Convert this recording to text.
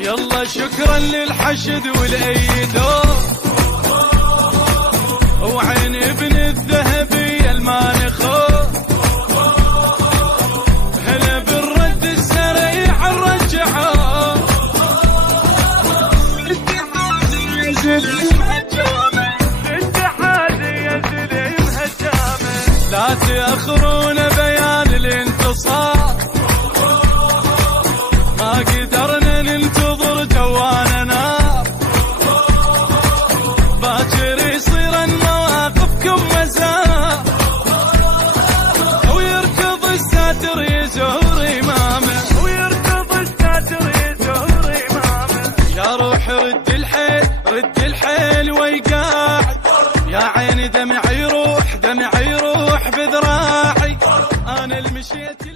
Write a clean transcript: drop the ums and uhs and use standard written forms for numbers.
يلا شكرا للحشد والايدو وعين ابن الذهبي المانخو هلا بالرد السريع الرجعه لا تأخرون بيان الانتصار ما قدرنا ننتظر جوانا نار باكر يصير مواقفكم مزار ويركض الساتر يزور إمامه يا روح رد الحيل ويقاعد يا عين دمع يروح بذراعي أنا المشيت